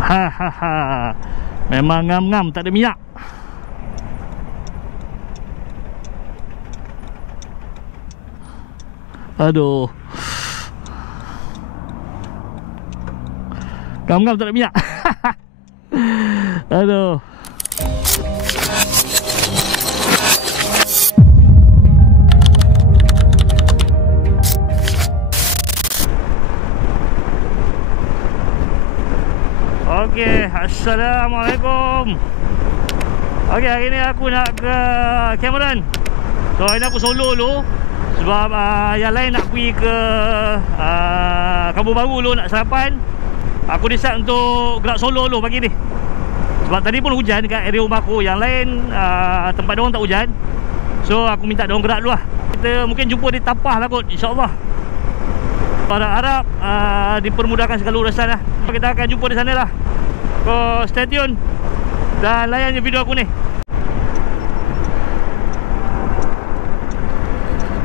Ha. Memang ngam-ngam tak ada minyak. Aduh. Ngam-ngam tak ada minyak. Aduh. Okey, Assalamualaikum. Okey, hari ni aku nak ke Cameron. So, hari ni aku solo dulu. Sebab yang lain nak pergi ke Kampung Baru dulu nak sarapan. Aku decide untuk gerak solo dulu pagi ni. Sebab tadi pun hujan dekat area rumah aku. Yang lain tempat diorang tak hujan. So, aku minta diorang gerak dulu lah. Kita mungkin jumpa di Tapah lah kot, insyaAllah. Harap-harap dipermudahkan segala urusan lah. Kita akan jumpa di sana lah. So, stay tune dan layan je video aku ni.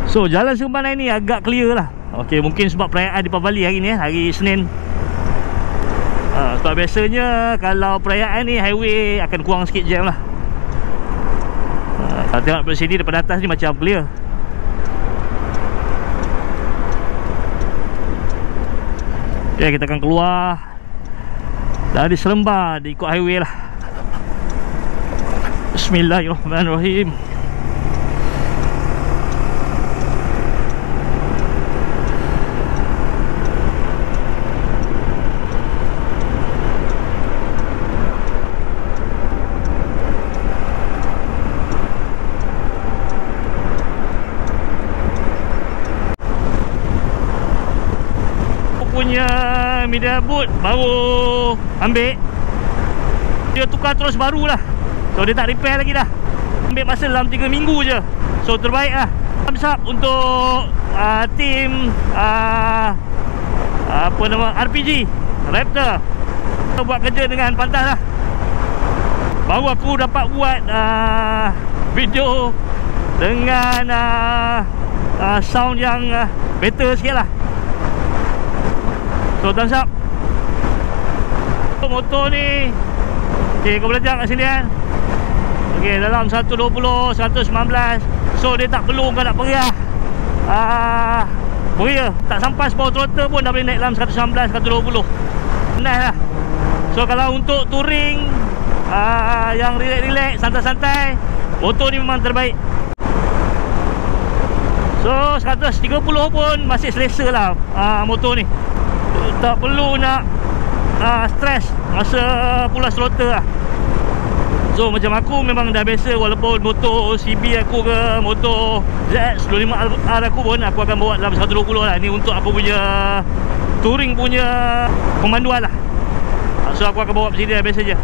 So, jalan Seremban ni agak clear lah. Okey, mungkin sebab perayaan di Pabali hari ni, hari Senin. Sebab biasanya kalau perayaan ni highway akan kurang sikit jam lah. Tengok dari sini daripada atas ni macam clear. Okay, kita akan keluar dari Seremban, ikut highway lah. Bismillahirrahmanirrahim. Punya media boot baru ambil. Dia tukar terus baru lah. So dia tak repair lagi dah. Ambil masa dalam 3 minggu je. So terbaik lah. Thumbs up untuk tim apa nama, RPG Raptor. Kita buat kerja dengan pantas lah. Baru aku dapat buat video dengan sound yang better sikit lah. So, thumbs up. Motor ni, okay, kau boleh tengok kat sini kan. Okay, dalam 120, 119. So, dia tak perlu kau nak perah Boya, tak sampai power throttle pun dah boleh naik dalam 119, 120. Nice lah. So, kalau untuk touring yang relax-relax, santai-santai, motor ni memang terbaik. So, 130 pun masih selesa lah motor ni. Tak perlu nak stres masa pulas throttle lah. So macam aku memang dah biasa. Walaupun motor CB aku ke motor ZX25R aku pun, aku akan bawa dalam 120 lah. Ni untuk aku punya touring punya pemanduan lah. So aku akan bawa macam ni dah, biasa je.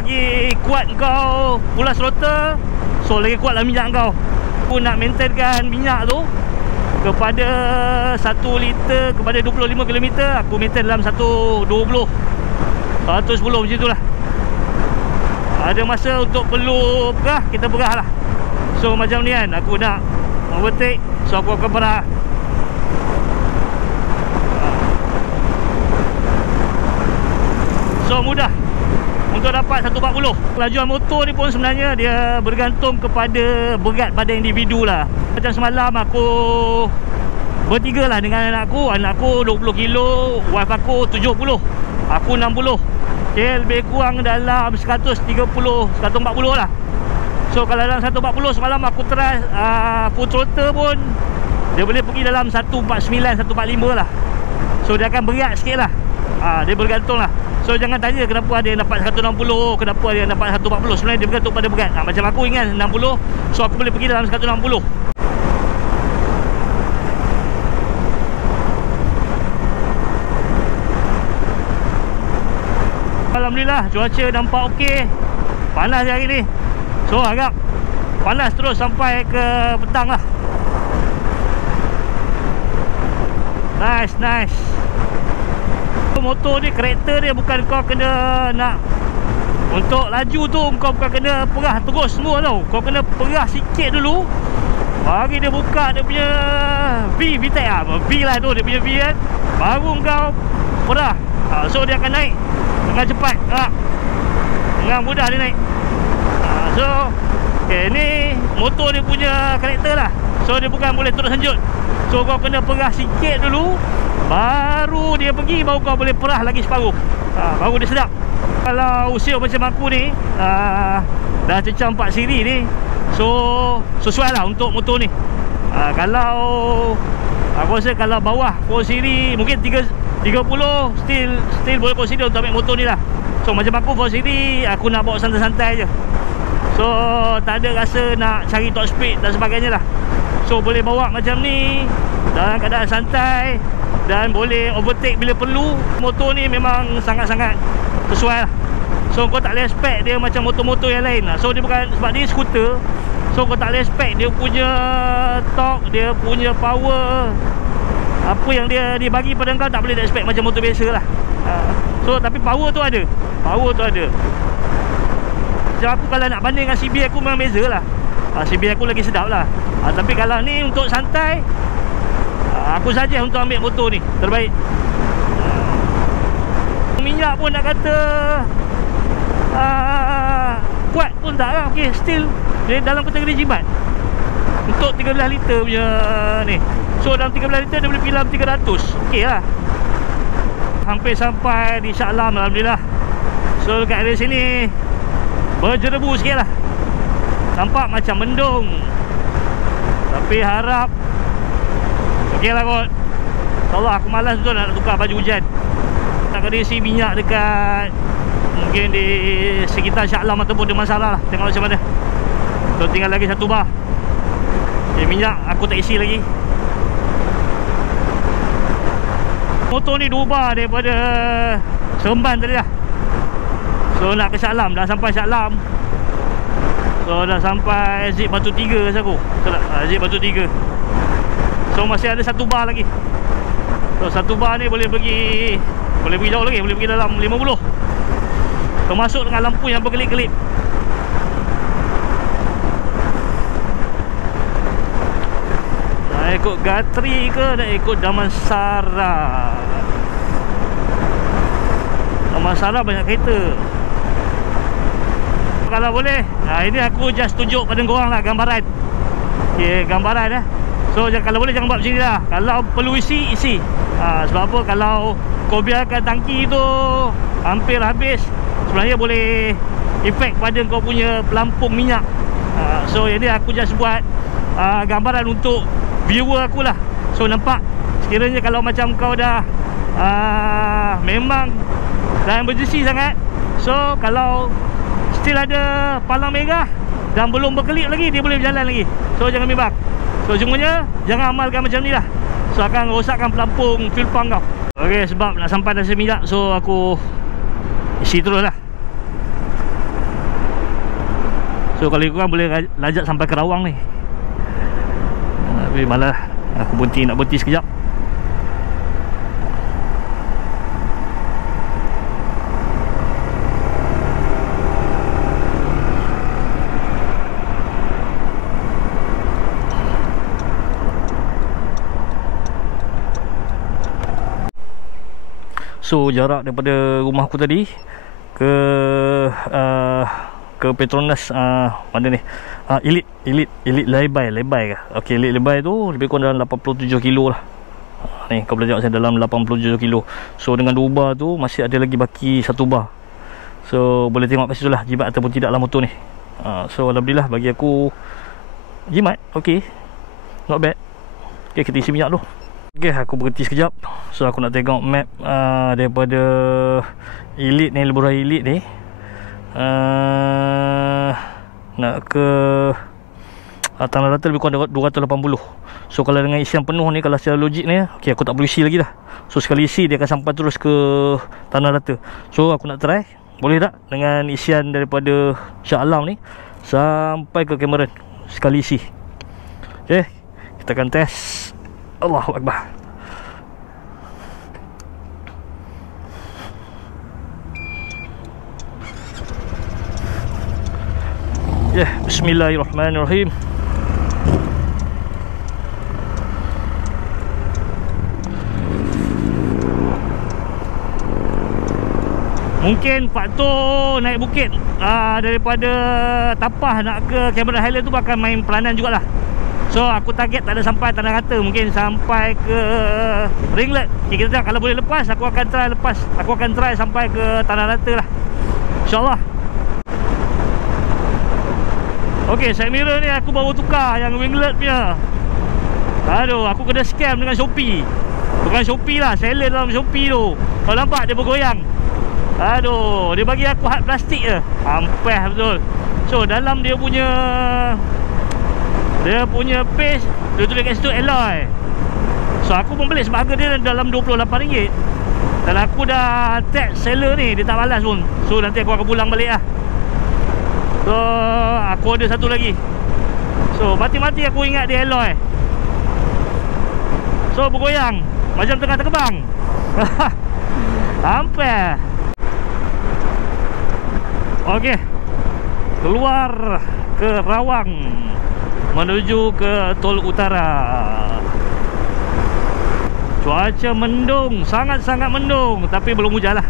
Lagi kuat kau pulas throttle, so lagi kuat lah minyak kau. Aku nak maintainkan minyak tu kepada 1 liter kepada 25 km, aku maintain dalam 120, 110 macam tu lah. Ada masa untuk perlu perah, kita perah lah. So macam ni kan, aku nak overtake, so aku akan perah. So mudah untuk dapat 140. Kelajuan motor ni pun sebenarnya dia bergantung kepada berat badan individu lah. Macam semalam aku bertiga lah dengan anak aku. Anak aku 20 kilo, wife aku 70, aku 60. Okay, lebih kurang dalam 130, 140 lah. So kalau dalam 140 semalam aku try full throttle pun, dia boleh pergi dalam 149, 145 lah. So dia akan berat sikit lah. Dia bergantung lah. So jangan tanya kenapa ada yang dapat 160, kenapa ada yang dapat 140. Sebenarnya dia bergantung pada berat. Macam aku ingat 60, so aku boleh pergi dalam 160. Alhamdulillah, cuaca nampak okey. Panas hari ni. So agak panas terus sampai ke petang lah. Nice. Motor ni, karakter dia bukan kau kena nak untuk laju tu, kau bukan kena perah terus semua tau. Kau kena perah sikit dulu, bagi dia buka dia punya V-type lah. V lah tu dia punya V kan. Baru kau perah. So dia akan naik dengan cepat, dengan mudah dia naik. So ni motor dia punya karakter lah. So dia bukan boleh terus lanjut. So kau kena perah sikit dulu, baru dia pergi, baru kau boleh perah lagi separuh. Baru dia sedap. Kalau usia macam aku ni, dah cecah 4 siri ni, so sesuai lah untuk motor ni. Kalau aku rasa kalau bawah 4 siri, mungkin 30 still boleh consider untuk ambil motor ni lah. So macam aku 4 siri, aku nak bawa santai-santai je. So tak ada rasa nak cari top speed dan sebagainya lah. So boleh bawa macam ni dalam keadaan santai, dan boleh overtake bila perlu. Motor ni memang sangat-sangat sesuai lah. So kau tak boleh expect dia macam motor-motor yang lain lah. So dia bukan, sebab dia skuter, so kau tak boleh expect dia punya torque, dia punya power, apa yang dia bagi pada kau tak boleh expect macam motor biasa lah. So tapi power tu ada. Power tu ada. Macam aku kalau nak banding dengan CB aku memang beza lah. CB aku lagi sedap lah. Tapi kalau ni untuk santai, aku saja untuk ambil motor ni terbaik. Minyak pun nak kata kuat pun tak lah. Okay, still dia dalam kategori jimat untuk 13 liter punya ni. So dalam 13 liter dia boleh pergi dalam 300. Okay lah. Hampir sampai di Shah Alam, alhamdulillah. So dekat area sini berjerebu sikit lah. Nampak macam mendung, tapi harap okey lah kot. InsyaAllah aku malas tu nak tukar baju hujan. Nak kena isi minyak dekat mungkin di sekitar Shah Alam ataupun di Masalah lah. Tengok macam mana. So tinggal lagi 1 bar. Minyak aku tak isi lagi. Motor ni 2 bar daripada Seremban tadi lah. So nak ke Shah Alam, dah sampai Shah Alam. So dah sampai exit Batu 3 rasa aku. Betul tak? Exit Batu 3. So masih ada 1 bar lagi. So 1 bar ni boleh pergi jauh lagi, boleh pergi dalam 50. Termasuk dengan lampu yang berkelip-kelip. Nak ikut Gatri ke nak ikut Damansara? Damansara banyak kereta. Kalau boleh, ini aku just tunjuk pada korang lah gambaran. Okay, gambaran So kalau boleh jangan buat macam ni lah. Kalau perlu isi, isi. Sebab apa, kalau kau biarkan tangki tu hampir habis, sebenarnya boleh efek pada kau punya pelampung minyak. So ini aku just buat gambaran untuk viewer aku lah. So nampak, sekiranya kalau macam kau dah memang dah emergency sangat, so kalau still ada palang merah dan belum berkelip lagi, dia boleh berjalan lagi. So jangan bimbang. So cumanya jangan amalkan macam ni lah. So akan rosakkan pelampung fuel pump kau. Ok, sebab nak sampai dah minyak, so aku isi terus lah. So kalau korang boleh lajak sampai Kerawang ni. Tapi malah aku nak berhenti sekejap. So jarak daripada rumah aku tadi ke Petronas mana ni, Elite Lebai ke. Okey, Elite Lebai tu lebih kurang dalam 87 kilo lah. Ni kau boleh tengok saya dalam 87 kilo. So dengan 2 bar tu masih ada lagi baki 1 bar. So boleh tengok kat situ lah jimat ataupun tidaklah motor ni. So alhamdulillah bagi aku jimat. Okey, not bad. Okey, kita isi minyak tu. Okay, aku berhenti sekejap. So aku nak tengok map daripada Elite ni, Lebuh Raya Elite ni, nak ke Tanah Rata lebih kurang 280. So kalau dengan isian penuh ni, kalau secara logik ni, okay, aku tak perlu isi lagi dah. So sekali isi dia akan sampai terus ke Tanah Rata. So aku nak try, boleh tak dengan isian daripada Shah Alam ni sampai ke Cameron sekali isi. Okay, kita akan test. Allahu Akbar. Ya, bismillahirrahmanirrahim. Mungkin faktor naik bukit daripada Tapah nak ke Cameron Highland tu akan main peranan jugalah. So aku target tak ada sampai Tanah Rata, mungkin sampai ke Ringlet. Okay, kita tengok kalau boleh lepas, aku akan try lepas. Aku akan try sampai ke Tanah Rata lah, InsyaAllah. Okay, side mirror ni aku baru tukar yang winglet punya. Aduh, aku kena scam dengan Shopee. Bukan Shopee lah, seller dalam Shopee tu. Kau nampak dia bergoyang. Aduh, dia bagi aku hard plastik je. Ampeh betul. So dalam dia punya paste, dia tulis kat situ alloy. So aku pun beli sebab harga dia dalam RM28. Dan aku dah tag seller ni, dia tak balas pun. So nanti aku akan pulang balik lah. So aku ada satu lagi. So mati-mati aku ingat dia alloy. So bergoyang macam tengah terbang. Hampir. Okey, keluar ke Rawang menuju ke Tol Utara. Cuaca mendung, sangat-sangat mendung, tapi belum hujan lah.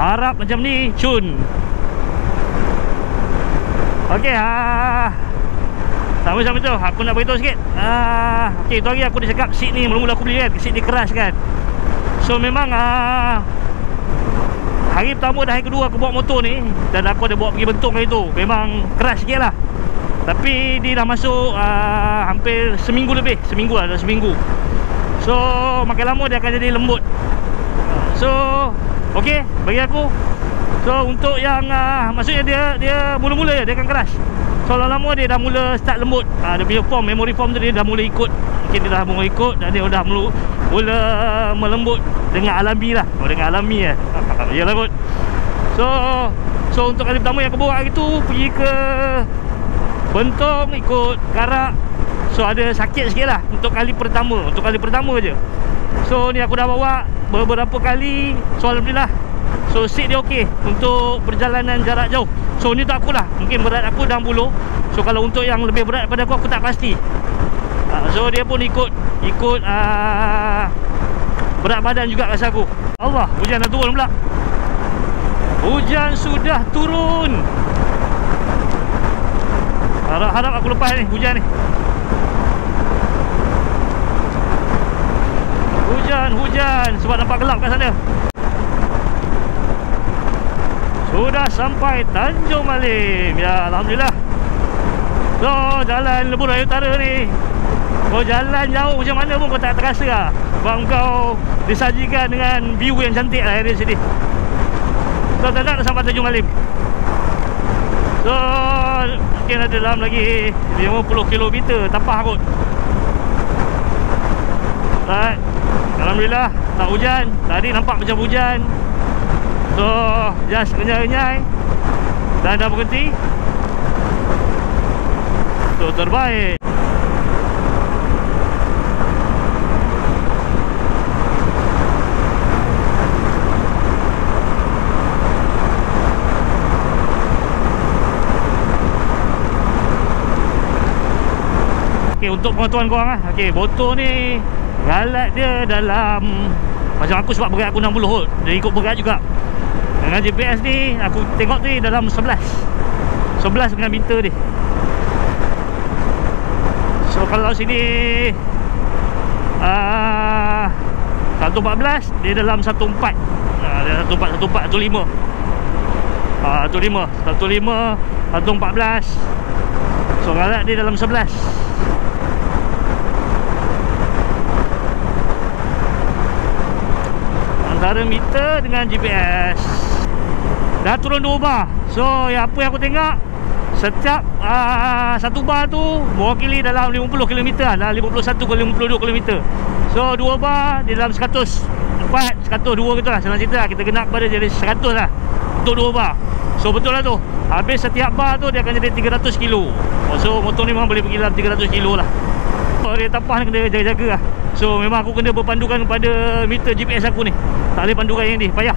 Harap macam ni, cun. Okey, sama-sama tu, aku nak beritahu sikit. Okey, tu hari aku dah cakap seat ni, mula-mula aku beli kan, seat ni keras kan. So memang hari pertama dan hari kedua aku bawa motor ni, dan aku ada bawa pergi Bentong hari tu, memang keras sikit lah. Tapi dia dah masuk hampir seminggu lebih. Seminggu lah, dah seminggu. So makin lama dia akan jadi lembut. So okey, bagi aku. So untuk yang maksudnya dia mula-mula dia akan keras. So lama-lama dia dah mula start lembut. Dia punya form, memory form tu dia dah mula ikut. Mungkin dia dah mula ikut dan dia dah mula melembut dengan alami lah. Dengan alami lah. Yalah kot. So untuk kali pertama yang aku bawa hari tu pergi ke Bentong, ikut Karak. So ada sakit sikit lah untuk kali pertama. Untuk kali pertama je. So ni aku dah bawa beberapa kali. So alhamdulillah. So seat dia okey untuk perjalanan jarak jauh. So ni tak akulah, mungkin berat aku 60. So kalau untuk yang lebih berat daripada aku tak pasti. So dia pun ikut berat badan juga rasa aku. Allah, hujan dah turun pula. Hujan sudah turun. Harap-harap aku lepas ni hujan ni. Hujan sebab nampak gelap kat sana. Sudah sampai Tanjung Malim. Ya, alhamdulillah. So jalan Lebuh Raya Utara ni, kau jalan jauh macam mana pun kau tak terasa lah. Sebab kau disajikan dengan view yang cantik lah area sini. So tak nak sampai Tanjung Malim. So mungkin ada dalam lagi 50 km Tapah kot. Right. Alhamdulillah tak hujan. Tadi nampak macam hujan. So just renyai-renyai dan dah berhenti. So terbaik. Okay, untuk pengetahuan korang lah. Okay, botol ni galat dia dalam, macam aku sebab berat aku 60 kot, dia ikut berat juga. Dengan GPS ni aku tengok ni dalam 11 dengan meter ni. So kalau sini 114, dia dalam 14. Dia 14, 15 114. So galat dia dalam 11. Antara meter dengan GPS. Dah turun 2 bar. So apa yang aku tengok, setiap satu bar tu mewakili dalam 50 km lah, dalam 51 ke 52 km. So 2 bar di dalam 104, 102 gitu lah. Senang cerita lah, kita genap pada jadi 100 lah untuk 2 bar. So betul lah tu, habis setiap bar tu dia akan jadi 300 kilo. So motor ni memang boleh pergi dalam 300 kilo lah. Area Tapah ni kena jaga-jaga lah. So memang aku kena berpandukan pada meter GPS aku ni. Tak boleh pandukan yang ni, payah.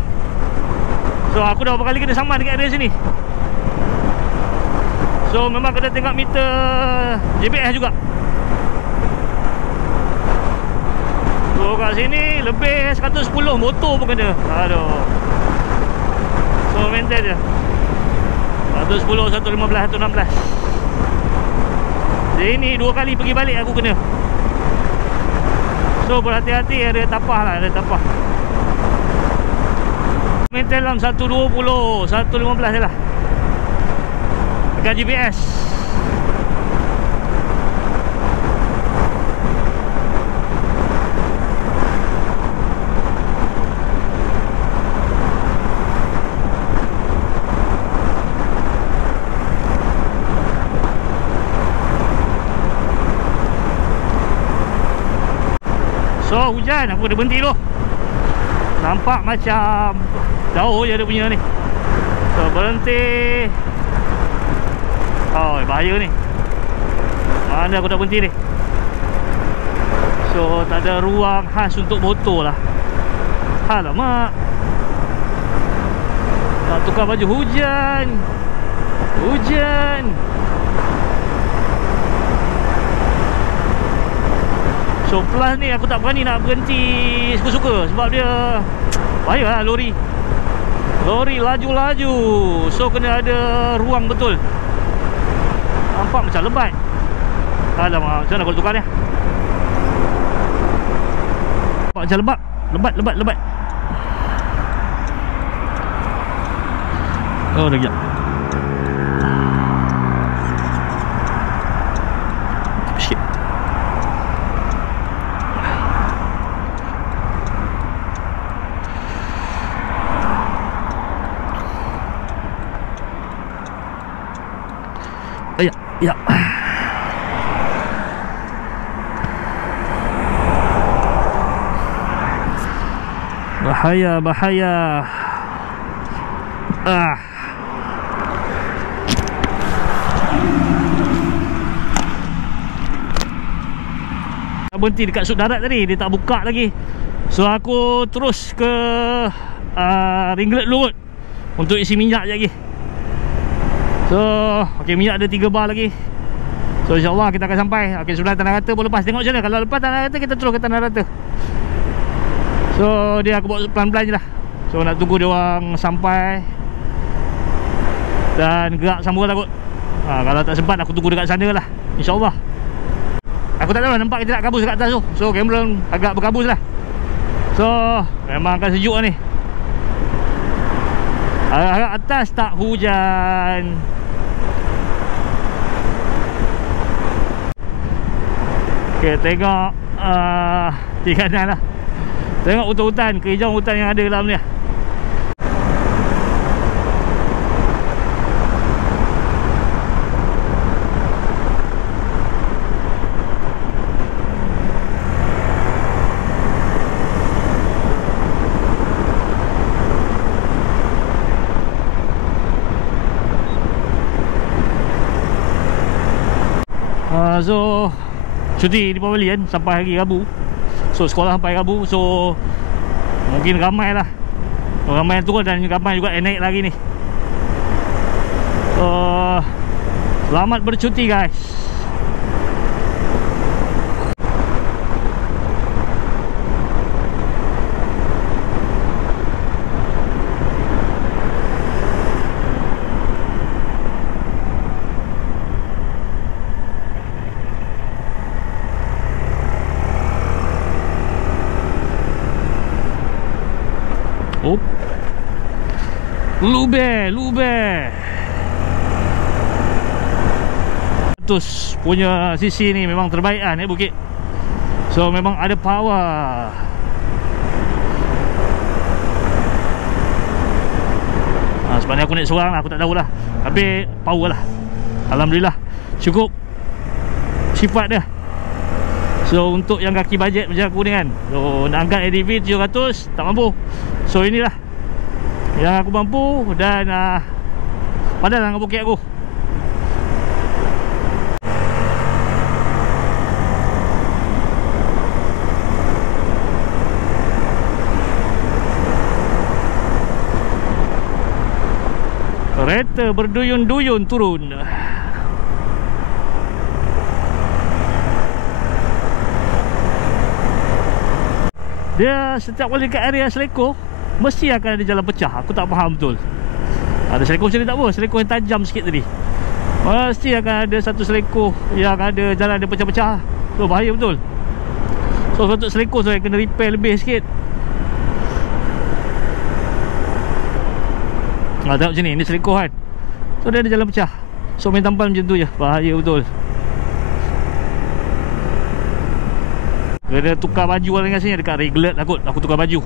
So aku dah berapa kali kena saman dekat area sini. So memang kena tengok meter GPS juga. So kat sini lebih 110 motor pun kena. Aduh. Cuma maintain je 110, 115, 116. Jadi ni 2 kali pergi balik aku kena. So berhati-hati, ada tapah lah, ada tapah. Maintain dalam 120, 115 je lah dekat GPS. So hujan, aku kena berhenti dulu. Nampak macam jauh je dia punya ni. So berhenti. Oh bahaya ni. Mana aku nak berhenti ni? So tak ada ruang khas untuk motor lah. Alamak, nak tukar baju hujan. Hujan. So plus ni aku tak berani nak berhenti suka-suka sebab dia bahaya lah lori. Lori laju-laju. So kena ada ruang betul. Nampak macam lebat. Alamak, macam mana aku tukar dia? Nampak macam lebat. Oh dah kejap. Sikit. Ya. Bahaya. Berhenti dekat sud darat tadi, dia tak buka lagi. So aku terus ke Ringlet Road untuk isi minyak je lagi. So okay, minyak ada 3 bar lagi. So insyaAllah kita akan sampai. Okay, sebelah Tanah Rata pun lepas. Tengok macam mana. Kalau lepas Tanah Rata, kita terus ke Tanah Rata. So dia aku buat pelan-pelan je lah. So nak tunggu dia orang sampai dan gerak sambung lah kot. Kalau tak sempat aku tunggu dekat sana lah, InsyaAllah. Aku tak tahu lah, nampak kita nak kabus dekat atas tu. So kamera agak berkabus lah. So memang akan sejuk lah ni. Harap atas tak hujan. Okay, tengok di kanan lah. Tengok hutan-hutan, kehijauan hutan yang ada dalam ni. So cuti di Pawali kan sampai hari Rabu. So sekolah sampai Rabu. So mungkin ramai lah. Ramai yang turun dan ramai juga yang naik lagi ni. So selamat bercuti guys. Oh, Lube Atus punya sisi ni memang terbaik lah ni bukit. So memang ada power. Sebenarnya aku naik seorang lah, aku tak tahulah. Tapi power lah. Alhamdulillah, cukup sifat dia. So untuk yang kaki bajet macam aku ni kan, so nak angkat ADV 700 tak mampu. So inilah yang aku mampu. Dan padan dengan bukit aku. Kereta berduyun-duyun turun. Dia setiap kali dekat area Seleko mesti akan ada jalan pecah. Aku tak faham betul. Ada selekoh macam ni tak apa, selekoh yang tajam sikit tadi. Mesti akan ada satu selekoh yang ada jalan dia pecah-pecah. So bahaya betul. So untuk selekoh saya kena repair lebih sikit. Tengok macam ni, ni selekoh kan. So dia ada jalan pecah. So main tampal macam tu je, bahaya betul. Kena tukar baju lah dengan sini. Dekat reglet lah kot, aku tukar baju.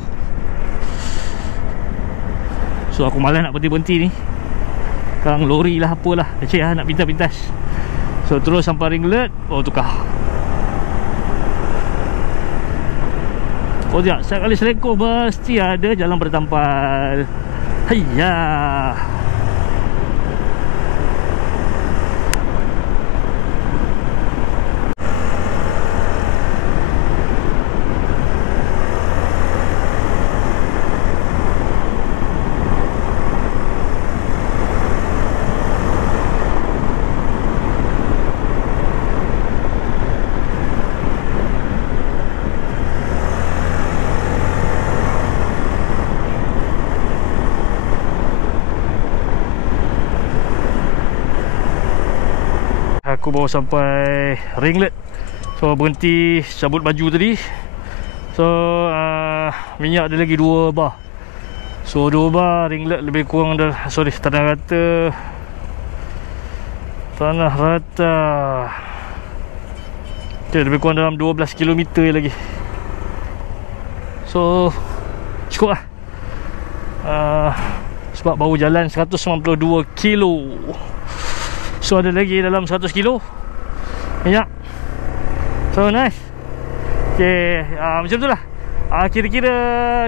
So aku malas nak berhenti-berhenti ni. Sekarang lori lah apalah, cik lah nak pintas-pintas. So terus sampai ringlet, baru tukar. Oh sekejap, setiap kali selekoh mesti ada jalan bertampal. Hayya. Aku baru sampai ringlet. So berhenti cabut baju tadi. So minyak ada lagi 2 bar. So 2 bar ringlet lebih kurang dah. Sorry, tanah rata okay, lebih kurang dalam 12 km lagi. So cukup lah. Sebab baru jalan 192 kilo. So ada lagi dalam 100 kilo minyak. So nice. Okay, macam tu lah. Kira-kira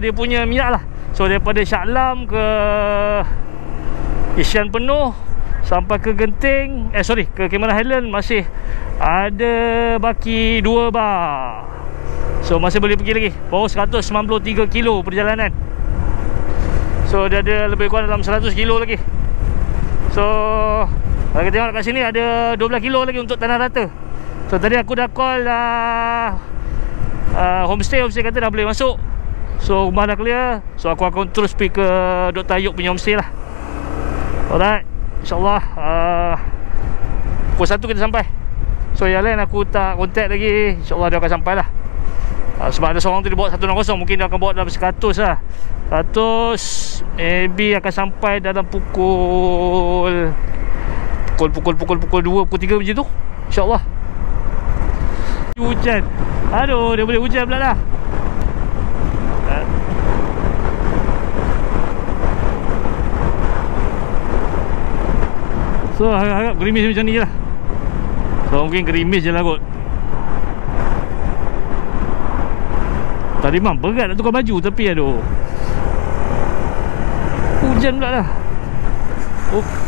dia punya minyak lah. So daripada Shah Alam ke isian penuh sampai ke Genting, ke Cameron Highland masih ada baki 2 bar. So masih boleh pergi lagi. Baru 193 kilo perjalanan. So dia ada lebih kurang dalam 100 kilo lagi. So kalau kita tengok kat sini ada 12 kilo lagi untuk tanah rata. So tadi aku dah call homestay kata dah boleh masuk. So rumah dah clear. So aku akan terus pergi ke Dr. Ayub punya homestay lah. Alright, InsyaAllah pukul 1 kita sampai. So yang lain aku tak contact lagi. InsyaAllah dia akan sampai lah. Sebab ada seorang tu dia bawa 160. Mungkin dia akan bawa dalam 100 lah. 100 maybe akan sampai dalam pukul 2, pukul 3 macam tu, InsyaAllah. Hujan. Aduh, dia boleh hujan pula dah. So harap gerimis macam ni je lah. So mungkin gerimis je lah kot. Tadi memang berat nak tukar baju, tapi aduh, hujan pula dah. Hujan.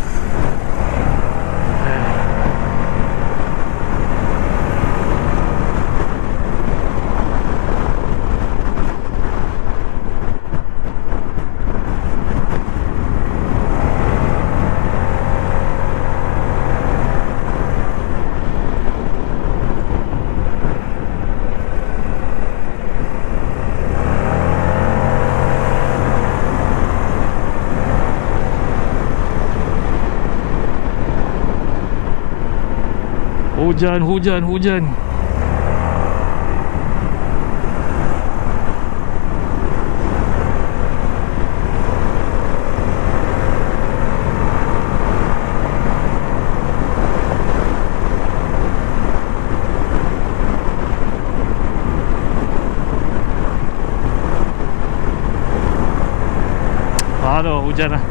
Aduh, hujan lah.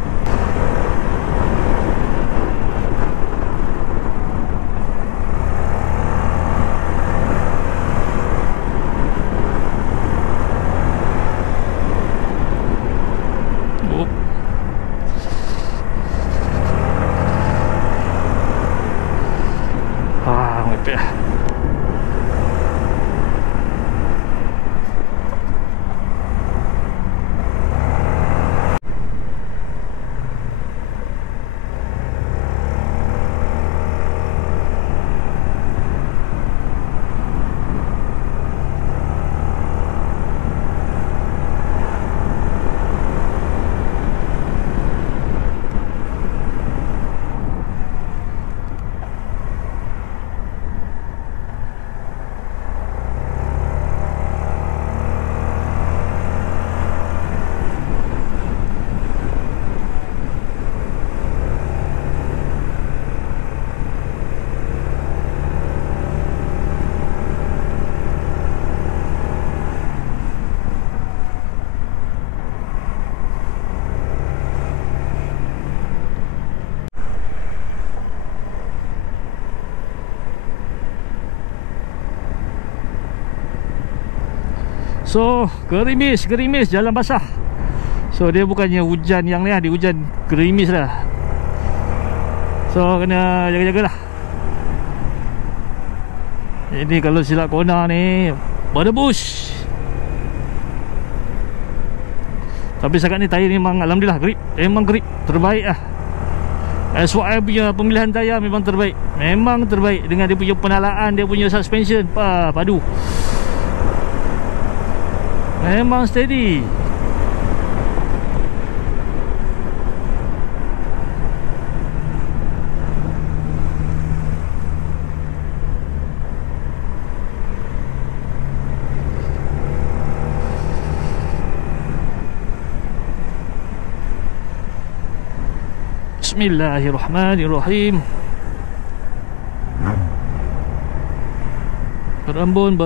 So gerimis jalan basah. So dia bukannya hujan yang ni lah, dia hujan gerimis lah. So kena jaga-jagalah. Ini kalau silap kona ni berdebus. Tapi sekarang ni tayar ni memang alhamdulillah grip. Memang grip terbaik lah. SY punya pemilihan tayar memang terbaik. Memang terbaik dengan dia punya penalaan, dia punya suspension. Padu. Memang steady. Bismillahirrahmanirrahim. Berembun.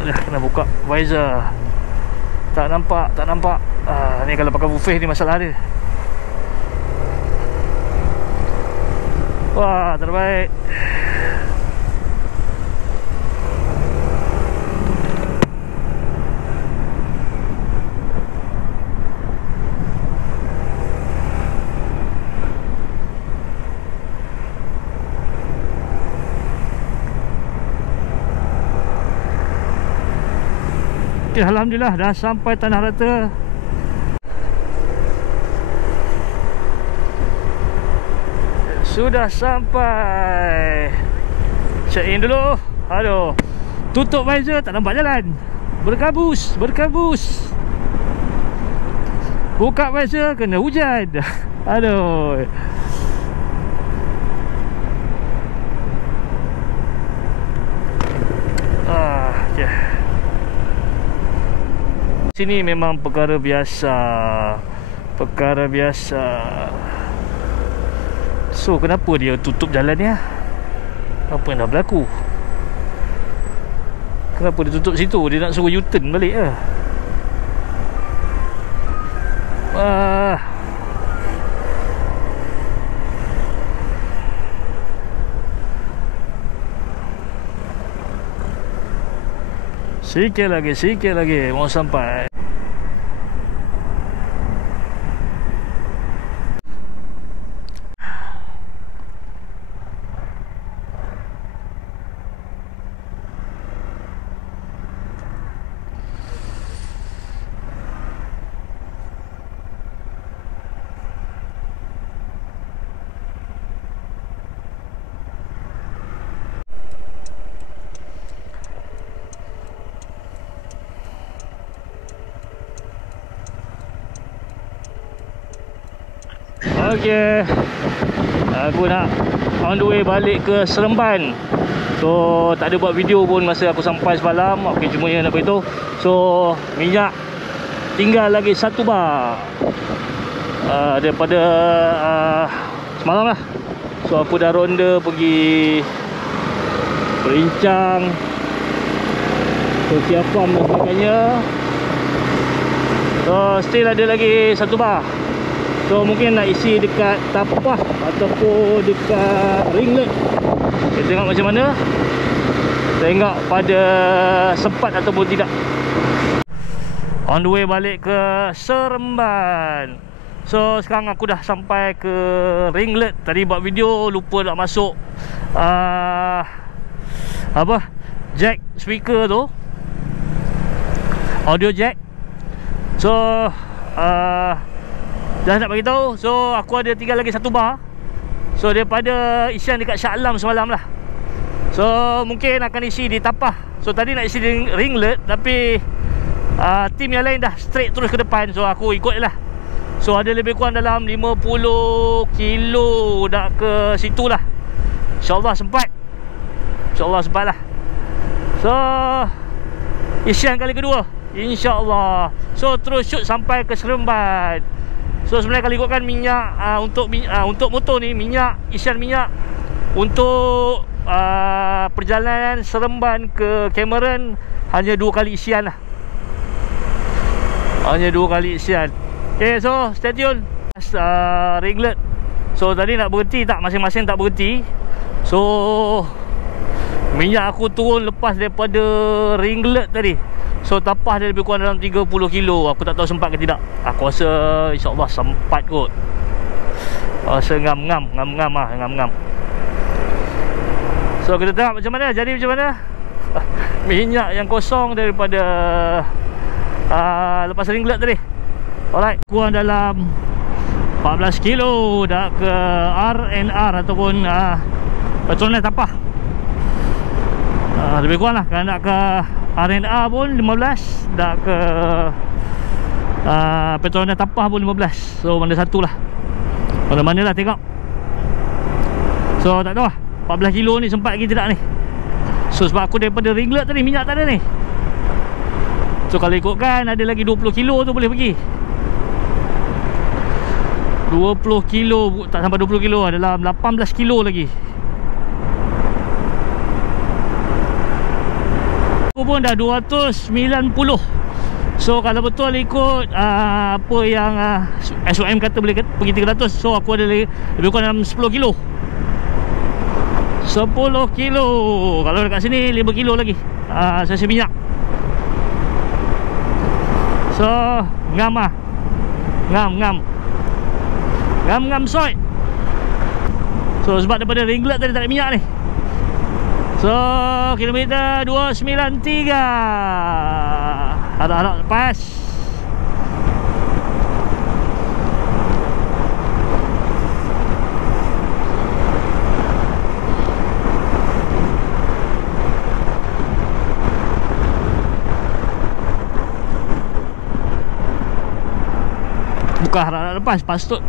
Tak ada, kena buka visor. Tak nampak. Ni kalau pakai buffet ni masalah dia. Wah, terbaik. Okay, alhamdulillah dah sampai Tanah Rata. Sudah sampai. Check in dulu. Aduh, tutup visor tak nampak jalan. Berkabus. Buka visor kena hujan. Aduh. Okay. Sini memang perkara biasa. So kenapa dia tutup jalan ni? Apa yang dah berlaku? Kenapa dia tutup situ? Dia nak suruh U-turn balik ke? Wah. Sikit lagi mau sampai. Okay, aku nak on the way balik ke Seremban. So tak ada buat video pun masa aku sampai semalam. Okay, cuma yang nak beritahu. So minyak tinggal lagi 1 bar daripada semalam lah. So aku dah ronda pergi Berincang, Siapam dan sebagainya. So still ada lagi 1 bar. So mungkin nak isi dekat Tapah ataupun dekat Ringlet. Kita tengok macam mana. Tengok pada sempat ataupun tidak. On the way balik ke Seremban. So sekarang aku dah sampai ke Ringlet. Tadi buat video lupa nak masuk jack speaker tu, audio jack. So dah nak bagi tahu. So aku ada tinggal lagi 1 bar. So daripada isian dekat Shah Alam semalam lah. So mungkin akan isi di Tapah. So tadi nak isi di Ringlet, tapi tim yang lain dah straight terus ke depan. So aku ikut lah. So ada lebih kurang dalam 50 kilo nak ke situ lah. InsyaAllah sempat lah. So isian kali kedua, InsyaAllah. So terus shoot sampai ke Seremban. So sebenarnya kalau ikutkan minyak untuk motor ni, isian minyak untuk perjalanan Seremban ke Cameron hanya 2 kali isian lah. Okay, so stay tune. Ringlet. So tadi nak berhenti tak, masing-masing tak berhenti. So Minyak aku turun lepas daripada ringlet tadi. So tapah dia lebih kurang dalam 30 kilo. Aku tak tahu sempat ke tidak. Aku rasa insyaAllah sempat kot. Rasa ngam-ngam lah, ngam-ngam. So kita tengok macam mana, jadi macam mana minyak yang kosong daripada lepas ringlet tadi. Alright, kurang dalam 14 kilo dah ke RNR ataupun Petronas tapah. Lebih kurang lah. Kalau nak ke RNR pun 15, dah ke Petronas tapah pun 15. So mana satu lah, mana-mana lah tengok. So tak tahu lah 14 kilo ni sempat lagi tidak ni. So sebab aku daripada ringlet tadi minyak tak ada ni. So kalau ikutkan ada lagi 20 kilo tu boleh pergi. 20 kilo, tak sampai 20 kilo, dalam 18 kilo lagi. Aku pun dah 290. So kalau betul ikut apa yang SOM kata boleh pergi 300. So aku ada lebih kurang dalam 10 kilo. 10 kilo. Kalau dekat sini 5 kilo lagi sesi minyak. So ngam lah. Ngam soy. So sebab daripada ringlet tadi tak ada minyak ni. So kilometer 293. Harap-harap lepas. Bukan harap lepas,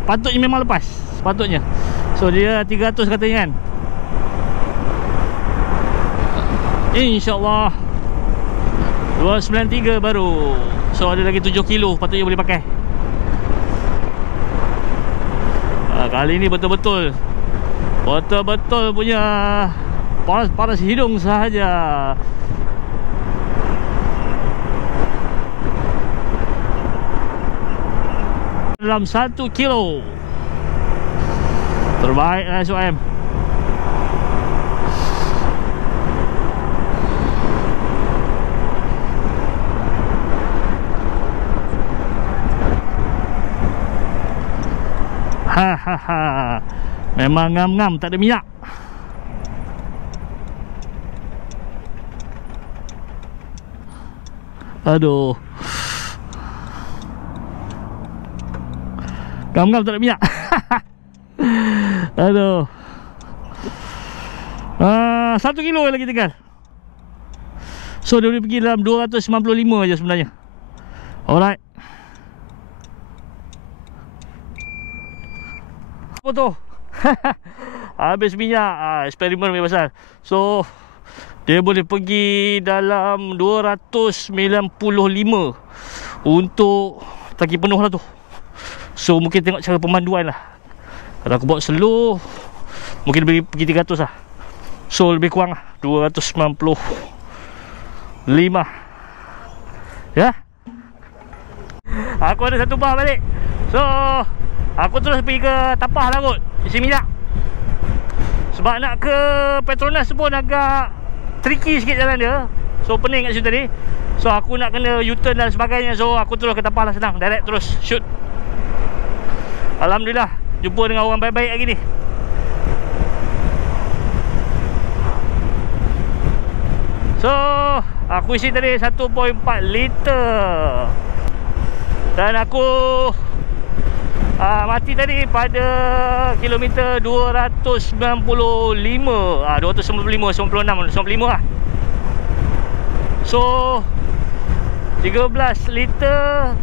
patutnya memang lepas. Sepatutnya. So dia 300 katanya kan. InsyaAllah 293 baru. So ada lagi 7 kilo patutnya boleh pakai. Kali ni betul-betul punya paras hidung sahaja. Dalam 1 kilo. Terbaik lah SOM. Memang ngam-ngam tak ada minyak. Aduh, ngam-ngam tak ada minyak. Aduh. 1 kilo lagi tinggal. So dia boleh pergi dalam 295 je sebenarnya. Alright. Apa tu? Habis minyak. Eksperimen punya pasal. So dia boleh pergi dalam 295 untuk tangki penuh lah tu. So mungkin tengok cara pemanduan lah. Kalau aku bawa slow, mungkin boleh pergi 300 lah. So lebih kurang lah 295. Ya. Aku ada satu bar balik. So aku terus pergi ke tapah lah kot, isi minyak. Sebab nak ke Petronas pun agak tricky sikit jalan dia. So pening kat situ tadi. So aku nak kena U-turn dan sebagainya. So aku terus ke tapah lah, senang, direct terus shoot. Alhamdulillah jumpa dengan orang baik-baik lagi ni. So aku isi tadi 1.4 liter. Dan aku mati tadi pada kilometer 295. 295, 95 lah. So 13 liter.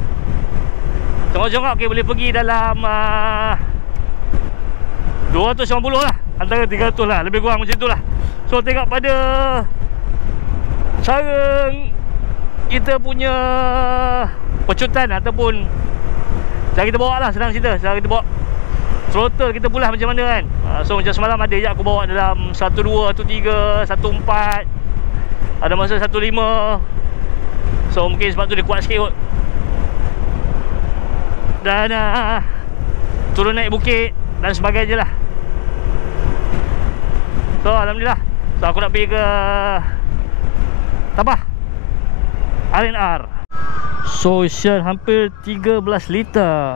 Tengok-tengok okay, boleh pergi dalam 290 lah. Antara 300 lah, lebih kurang macam tu lah. So tengok pada cara kita punya pecutan ataupun cara kita bawa lah, senang cerita. Cara kita bawa throttle kita pula macam mana kan. So macam semalam ada je aku bawa dalam 12, 13, 14. Ada masa 15. So mungkin sebab tu dia kuat sikit kot. Dan turun naik bukit dan sebagainya lah. So alhamdulillah So aku nak pergi ke Tabah R&R. So isian hampir 13 liter.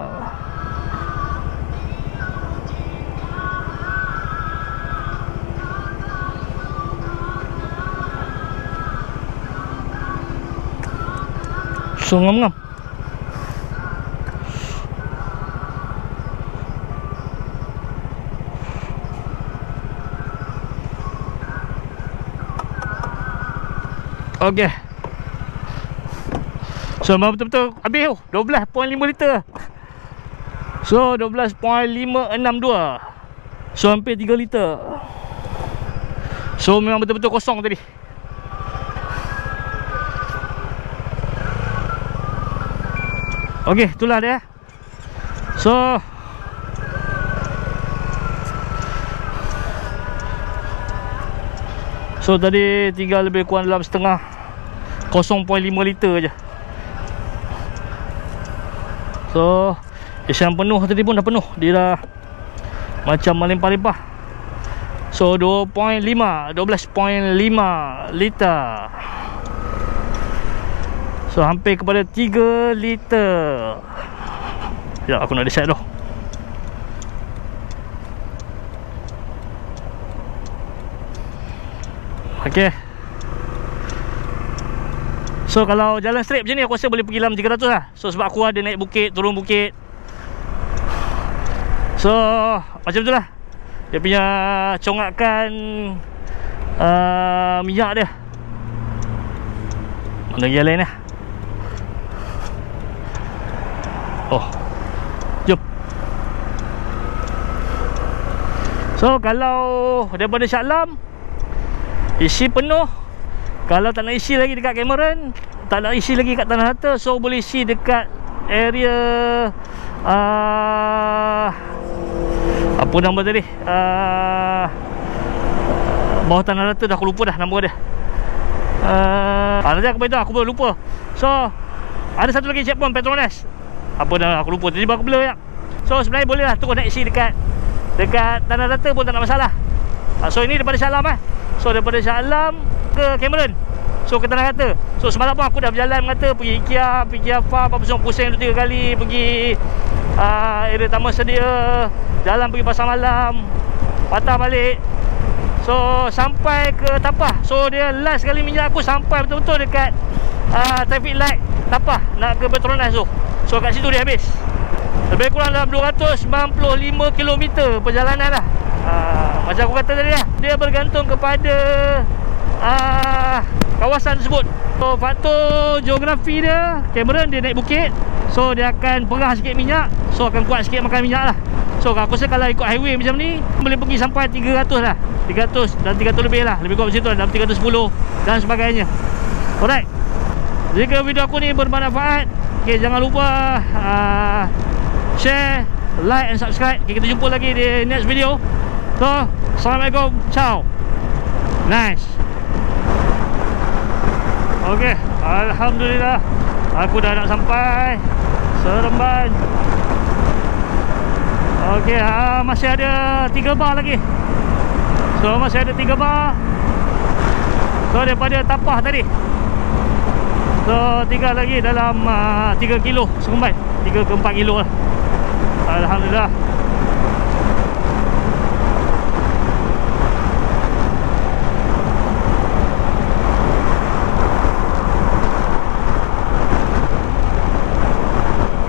So ngam-ngam. Okay. So memang betul-betul habis tu 12.5 liter. So 12.562. So hampir 3 liter. So memang betul-betul kosong tadi. Okay, itulah dia. So tadi tinggal lebih kurang dalam setengah 0.5 liter je. So isian penuh tadi pun dah penuh. Dia dah macam melimpah-limpah. So 12.5 liter. So hampir kepada 3 liter. Ya, aku nak decide tu. Okay. So kalau jalan straight macam ni aku rasa boleh pergi dalam 300 lah. So sebab aku ada naik bukit, turun bukit. So macam tu lah dia punya congakan minyak dia. Mana gear lain lah. Oh, jom. So kalau daripada Shah Alam isi penuh. Kalau tak nak isi lagi dekat Cameron, tak nak isi lagi kat Tanah Rata, so boleh isi dekat area apa nama tadi, bawah Tanah Rata dah, aku lupa dah nama dia. Nanti aku beritahu, aku baru lupa. So ada satu lagi checkpoint Petronas, apa dah aku lupa, tiba-tiba aku blur ya. So sebenarnya boleh lah terus nak isi dekat Tanah Rata pun tak nak masalah. So ini daripada Shah Alam So daripada Shah Alam ke Cameron, so ke Tanah Rata. So semalam pun aku dah berjalan mengata pergi IKEA, pergi Afar, apa semua pusing 2-3 kali. Pergi area Taman Sedia, jalan pergi Pasar Malam, patah balik. So sampai ke Tapah. So dia last kali minyak aku sampai betul-betul dekat traffic light Tapah nak ke Petronas tu. So kat situ dia habis. Lebih kurang dalam 295 km perjalanan lah. Macam aku kata tadi lah, dia bergantung kepada kawasan tersebut. So faktor geografi dia, Cameron dia naik bukit, so dia akan perah sikit minyak, so akan kuat sikit makan minyak lah. So aku rasa kalau ikut highway macam ni boleh pergi sampai 300 lah, 300 dan 300 lebih lah, lebih kurang macam tu lah, dalam 310 dan sebagainya. Alright, jika video aku ni bermanfaat, okay, jangan lupa share, like and subscribe. Okay, kita jumpa lagi di next video. So Assalamualaikum, ciao. Nice. Okay, alhamdulillah aku dah nak sampai Seremban. Okay, masih ada 3 bar lagi. So masih ada 3 bar. So daripada Tapah tadi, so tinggal lagi dalam 3 kilo Seremban, 3 ke 4 kilo lah. Alhamdulillah.